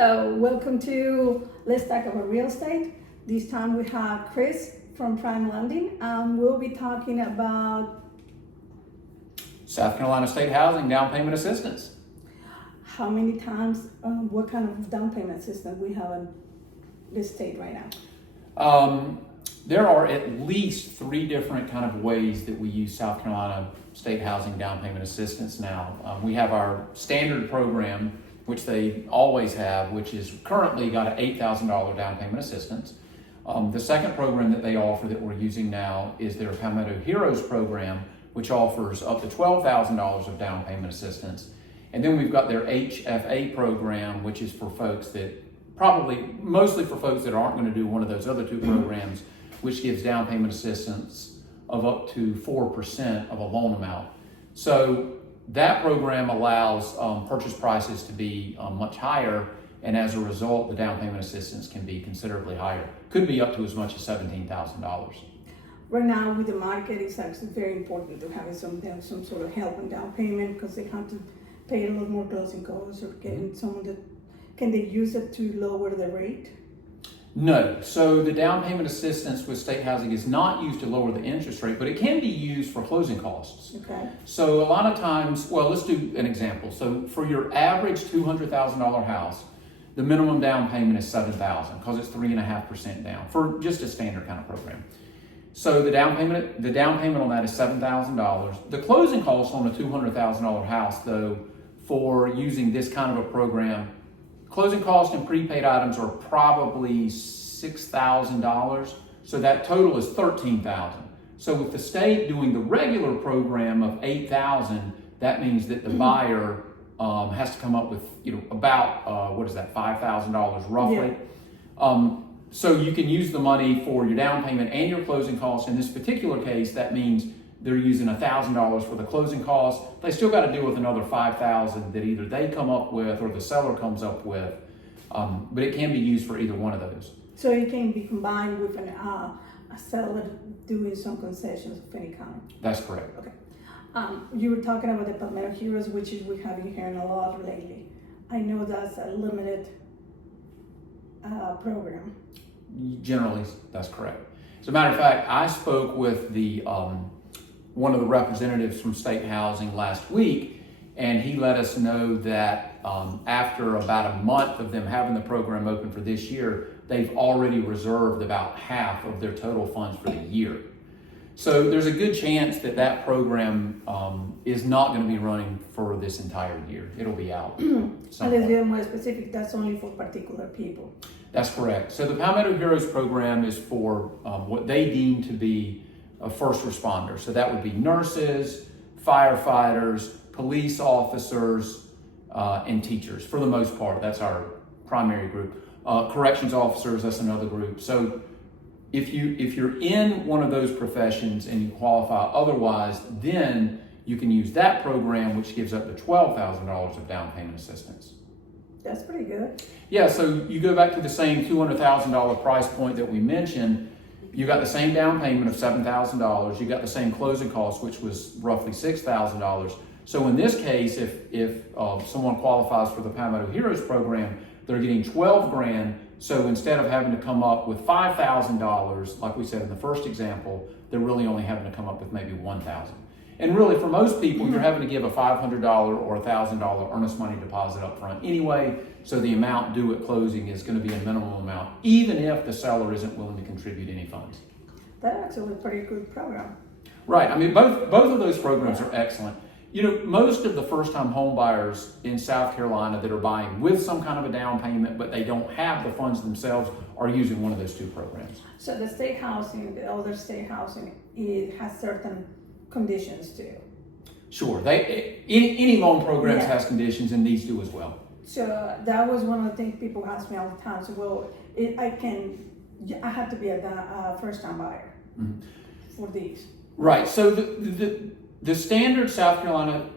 Hello, welcome to Let's Talk About Real Estate. This time we have Chris from Prime Lending. We'll be talking about South Carolina State Housing Down Payment Assistance. how many times, what kind of down payment assistance we have in this state right now. There are at least 3 different kind of ways that we use South Carolina State Housing Down Payment Assistance now. We have our standard program, which they always have, which is currently got an $8,000 down payment assistance. The second program that they offer that we're using now is their Palmetto Heroes Program, which offers up to $12,000 of down payment assistance. And then we've got their HFA program, which is for folks that mostly for folks that aren't going to do one of those other 2 programs, which gives down payment assistance of up to 4% of a loan amount. So that program allows purchase prices to be much higher, and as a result, the down payment assistance can be considerably higher. Could be up to as much as $17,000. Right now with the market, it's actually very important to have some sort of help in down payment because they have to pay a little more closing costs or getting someone that, can they use it to lower the rate? No. So the down payment assistance with state housing is not used to lower the interest rate, but it can be used for closing costs. Okay. So a lot of times, well, let's do an example. So for your average $200,000 house, the minimum down payment is $7,000 because it's 3.5% down for just a standard kind of program. So the down payment on that is $7,000. The closing costs on a $200,000 house, though, for using this kind of a program, closing costs and prepaid items are probably $6,000. So that total is $13,000. So with the state doing the regular program of $8,000, that means that the buyer has to come up with about $5,000 roughly. Yeah. So you can use the money for your down payment and your closing costs. In this particular case, that means they're using $1,000 for the closing costs. They still got to deal with another $5,000 that either they come up with or the seller comes up with. But it can be used for either one of those. So it can be combined with a seller doing some concessions of any kind. That's correct. Okay. You were talking about the Palmetto Heroes, which is we have been hearing a lot lately. I know that's a limited program. Generally, that's correct. As a matter of fact, I spoke with the one of the representatives from State Housing last week, and he let us know that after about a month of them having the program open for this year, they've already reserved about half of their total funds for the year. So there's a good chance that that program is not going to be running for this entire year. It'll be out. And let's be more specific, that's only for particular people. That's correct. So the Palmetto Heroes Program is for what they deem to be a first responder. So that would be nurses, firefighters, police officers, and teachers for the most part. That's our primary group. Corrections officers, that's another group. So if you're in one of those professions and you qualify otherwise, then you can use that program, which gives up to $12,000 of down payment assistance. That's pretty good. Yeah, so you go back to the same $200,000 price point that we mentioned. You got the same down payment of $7,000. You got the same closing cost, which was roughly $6,000. So in this case, if someone qualifies for the Palmetto Heroes Program, they're getting $12,000. So instead of having to come up with $5,000, like we said in the first example, they're really only having to come up with maybe $1,000. And really, for most people, you're having to give a $500 or $1,000 earnest money deposit up front anyway, so the amount due at closing is going to be a minimum amount, even if the seller isn't willing to contribute any funds. That's actually a pretty good program. Right. I mean, both of those programs are excellent. Most of the first-time home buyers in South Carolina that are buying with some kind of a down payment, but they don't have the funds themselves, are using one of those 2 programs. So the state housing, the other state housing, it has certain conditions too. Sure. Any loan programs has conditions, and these do as well. So that was one of the things people ask me all the time. So, well, I have to be a first-time buyer for these. Right. So the standard South Carolina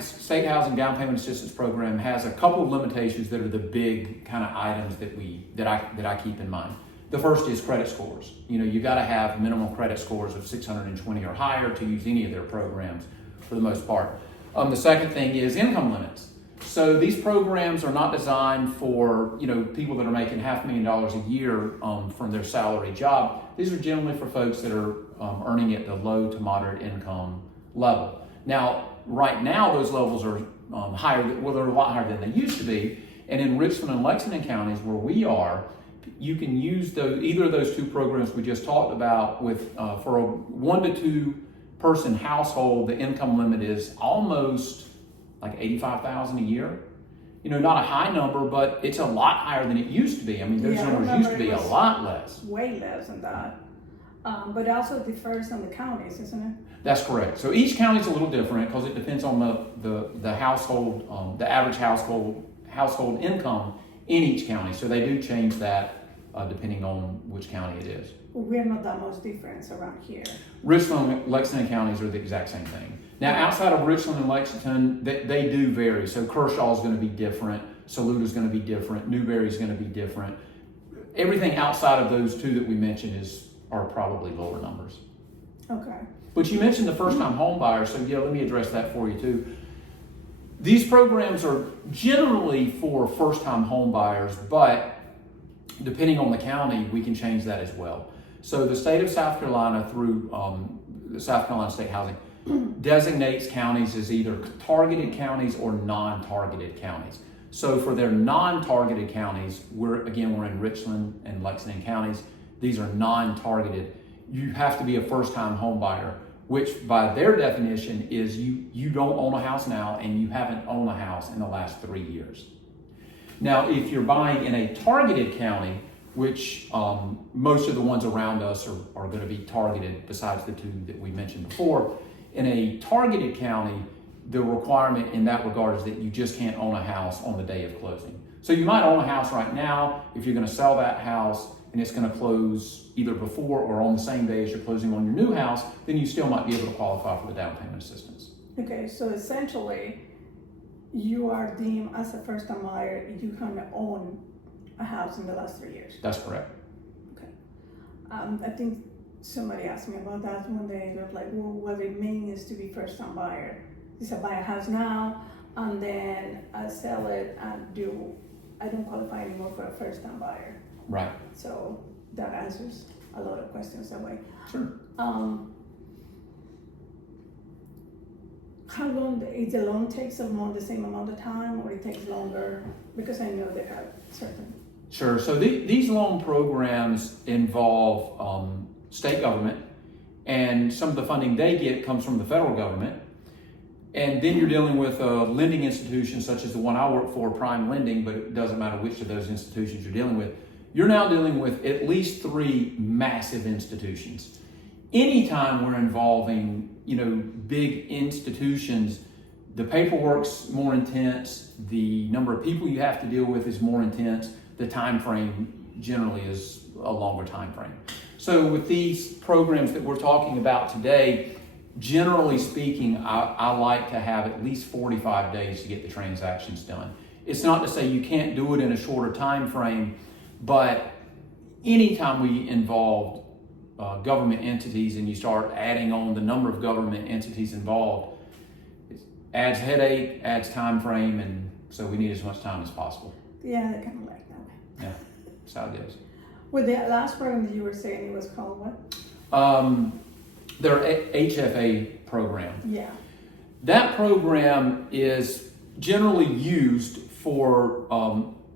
State Housing Down Payment Assistance Program has a couple of limitations that are the big kind of items that I keep in mind. The first is credit scores. You got to have minimum credit scores of 620 or higher to use any of their programs for the most part. The second thing is income limits. So these programs are not designed for, people that are making $500,000 a year from their salary job. These are generally for folks that are earning at the low to moderate income level. Now, right now, those levels are higher. Well, they're a lot higher than they used to be. And in Richland and Lexington counties, where we are, you can use either of those two programs we just talked about. For a 1 to 2 person household, the income limit is almost like $85,000 a year. Not a high number, but it's a lot higher than it used to be. I mean, those numbers used to be a lot less. Way less than that. But it also differs on the counties, isn't it? That's correct. So each county is a little different because it depends on the household, the average household income in each county. So they do change that depending on which county it is. Well, we're not that much difference around here. Richland and Lexington counties are the exact same thing. Now, outside of Richland and Lexington, they do vary. So Kershaw is going to be different. Saluda is going to be different. Newberry is going to be different. Everything outside of those two that we mentioned are probably lower numbers. Okay. But you mentioned the first-time home buyer, so let me address that for you too. These programs are generally for first-time home buyers, but depending on the county, we can change that as well. So the state of South Carolina, through the South Carolina State Housing, designates counties as either targeted counties or non-targeted counties. So for their non-targeted counties, we're in Richland and Lexington counties. These are non-targeted. You have to be a first-time home buyer, which by their definition is you don't own a house now and you haven't owned a house in the last 3 years. Now, if you're buying in a targeted county, which most of the ones around us are going to be targeted besides the two that we mentioned before, in a targeted county, the requirement in that regard is that you just can't own a house on the day of closing. So you might own a house right now. If you're going to sell that house and it's going to close either before or on the same day as you're closing on your new house, then you still might be able to qualify for the down payment assistance. Okay, so essentially, you are deemed as a first-time buyer if you haven't owned a house in the last 3 years. That's correct. Okay. I think somebody asked me about that one day. They're like, well, what it means to be first-time buyer. Is I buy a house now and then I sell it and I don't qualify anymore for a first-time buyer. Right. So that answers a lot of questions that way. Sure. How long is the loan takes the same amount of time, or it takes longer? Because I know they have certain. Sure. So these loan programs involve state government, and some of the funding they get comes from the federal government. And then you're dealing with lending institutions such as the one I work for, Prime Lending, but it doesn't matter which of those institutions you're dealing with. You're now dealing with at least 3 massive institutions. Anytime we're involving, big institutions, the paperwork's more intense, the number of people you have to deal with is more intense, the time frame generally is a longer time frame. So with these programs that we're talking about today, generally speaking, I like to have at least 45 days to get the transactions done. It's not to say you can't do it in a shorter time frame, but anytime we involve government entities and you start adding on the number of government entities involved, it adds headache, adds time frame, and so we need as much time as possible. Yeah, they kind of like that way. Yeah, that's how it is. With the last program that you were saying, it was called what? Their HFA program. Yeah. That program is generally used for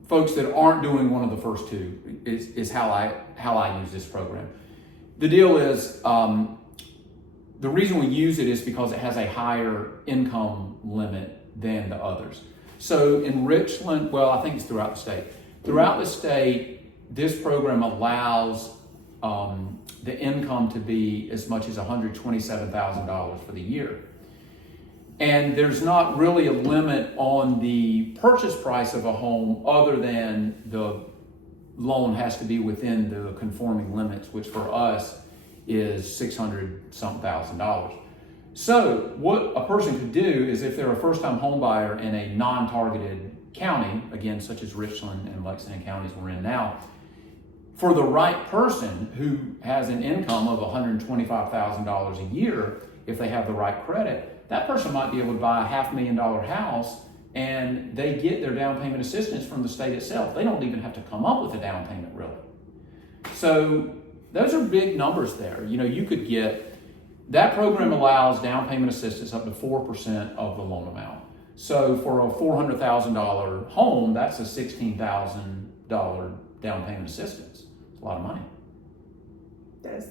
folks that aren't doing one of the first two. Is how I use this program. The deal is the reason we use it is because it has a higher income limit than the others. So in Richland, well, I think it's throughout the state. Throughout the state, this program allows the income to be as much as $127,000 for the year. And there's not really a limit on the purchase price of a home other than the loan has to be within the conforming limits, which for us is $600,000. So what a person could do is, if they're a first-time home buyer in a non-targeted county, again, such as Richland and Lexington counties we're in now, for the right person who has an income of $125,000 a year, if they have the right credit, that person might be able to buy a $500,000 house and they get their down payment assistance from the state itself. They don't even have to come up with a down payment, really. So those are big numbers there. You could get, that program allows down payment assistance up to 4% of the loan amount. So for a $400,000 home, that's a $16,000 down payment assistance. It's a lot of money. That's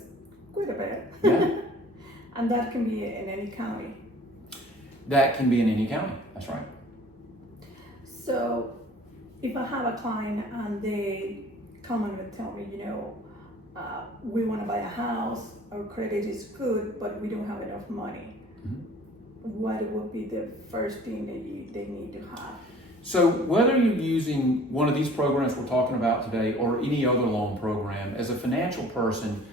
quite a bit. Yeah. And that can be in any county. That can be in any county, that's right. So if I have a client and they come and tell me, we want to buy a house, our credit is good, but we don't have enough money. Mm-hmm. What would be the first thing that they need to have? So whether you're using one of these programs we're talking about today or any other loan program, as a financial person,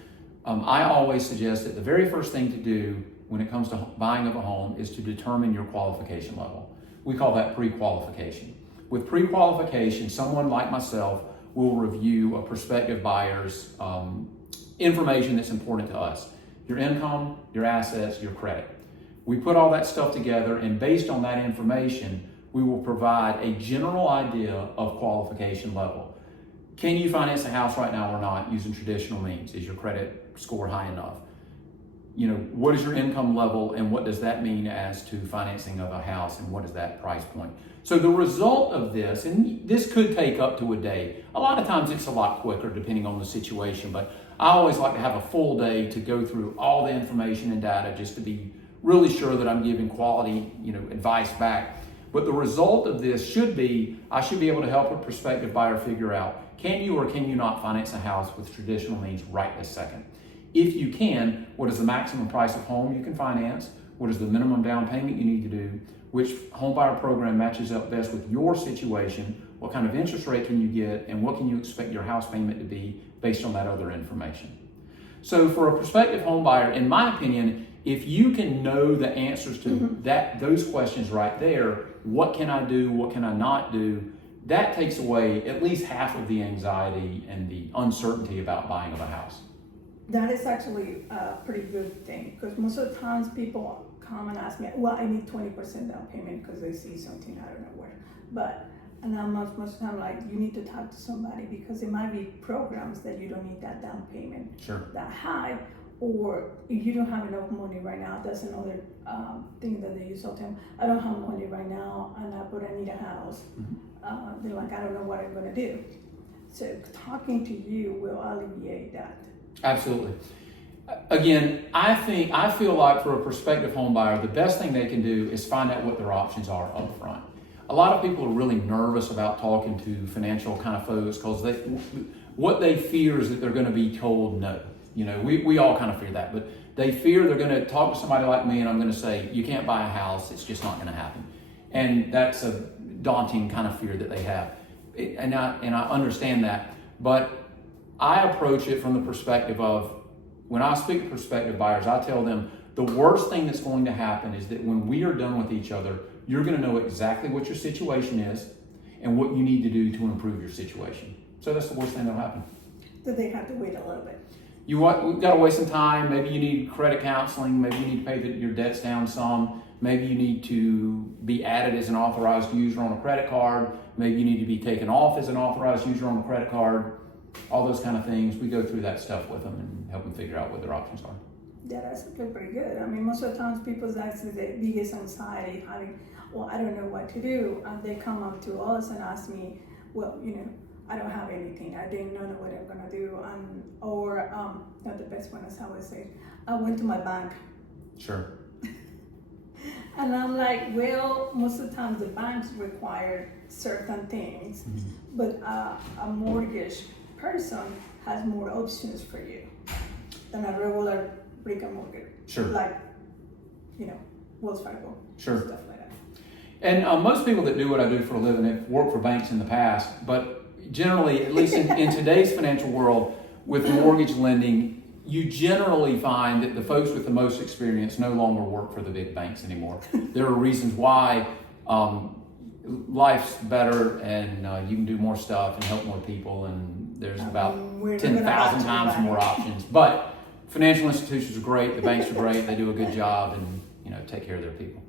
I always suggest that the very first thing to do when it comes to buying of a home is to determine your qualification level. We call that pre-qualification. With pre-qualification, someone like myself will review a prospective buyer's information that's important to us. Your income, your assets, your credit. We put all that stuff together, and based on that information, we will provide a general idea of qualification level. Can you finance a house right now or not using traditional means? Is your credit score high enough? What is your income level, and what does that mean as to financing of a house, and what is that price point? So the result of this, and this could take up to a day. A lot of times it's a lot quicker depending on the situation, but I always like to have a full day to go through all the information and data just to be really sure that I'm giving quality, advice back. But the result of this should be, I should be able to help a prospective buyer figure out, can you or can you not finance a house with traditional means right this second? If you can, what is the maximum price of home you can finance? What is the minimum down payment you need to do? Which home buyer program matches up best with your situation? What kind of interest rate can you get? And what can you expect your house payment to be based on that other information? So for a prospective home buyer, in my opinion, if you can know the answers to those questions right there, what can I do, what can I not do, that takes away at least half of the anxiety and the uncertainty about buying of a house. That is actually a pretty good thing, because most of the times people come and ask me, well, I need 20% down payment because they see something, I don't know where. And I'm most of the time like, you need to talk to somebody, because there might be programs that you don't need that down payment that high, or if you don't have enough money right now. That's another thing that they use all the time. I don't have money right now, but I need a house. They're like, I don't know what I'm gonna do. So talking to you will alleviate that. Absolutely. Again, I feel like for a prospective home buyer, the best thing they can do is find out what their options are up front. A lot of people are really nervous about talking to financial kind of folks because what they fear is that they're going to be told no. We all kind of fear that, but they fear they're going to talk to somebody like me and I'm going to say, you can't buy a house, it's just not going to happen. And that's a daunting kind of fear that they have. And I understand that, but I approach it from the perspective of, when I speak to prospective buyers, I tell them the worst thing that's going to happen is that when we are done with each other, you're going to know exactly what your situation is and what you need to do to improve your situation. So that's the worst thing that'll happen. Do they have to wait a little bit? We've got to waste some time. Maybe you need credit counseling. Maybe you need to pay your debts down some. Maybe you need to be added as an authorized user on a credit card. Maybe you need to be taken off as an authorized user on a credit card. All those kind of things. We go through that stuff with them and help them figure out what their options are. Yeah, that's pretty good. I mean, most of the times people's actually the biggest anxiety having, well, I don't know what to do. And they come up to us and ask me, well, I don't have anything. I didn't know what I'm gonna do. Not the best one is how I say, I went to my bank. Sure. And I'm like, well, most of the times the banks require certain things, but a mortgage person has more options for you than a regular brick and mortgage. Sure. Like, Wells Fargo. Sure. Stuff like that. And most people that do what I do for a living have worked for banks in the past, but generally, at least in today's financial world, with mortgage lending, you generally find that the folks with the most experience no longer work for the big banks anymore. There are reasons why. Life's better and you can do more stuff and help more people, and there's about 10,000 times more options. But financial institutions are great, the banks are great, they do a good job and take care of their people.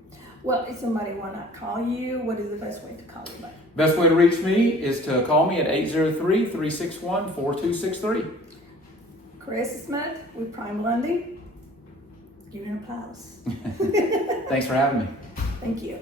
Well, if somebody wanna call you, what is the best way to call you back? Best way to reach me is to call me at 803-361-4263. Chris Smith with Prime Lending. Give you an applause. Thanks for having me. Thank you.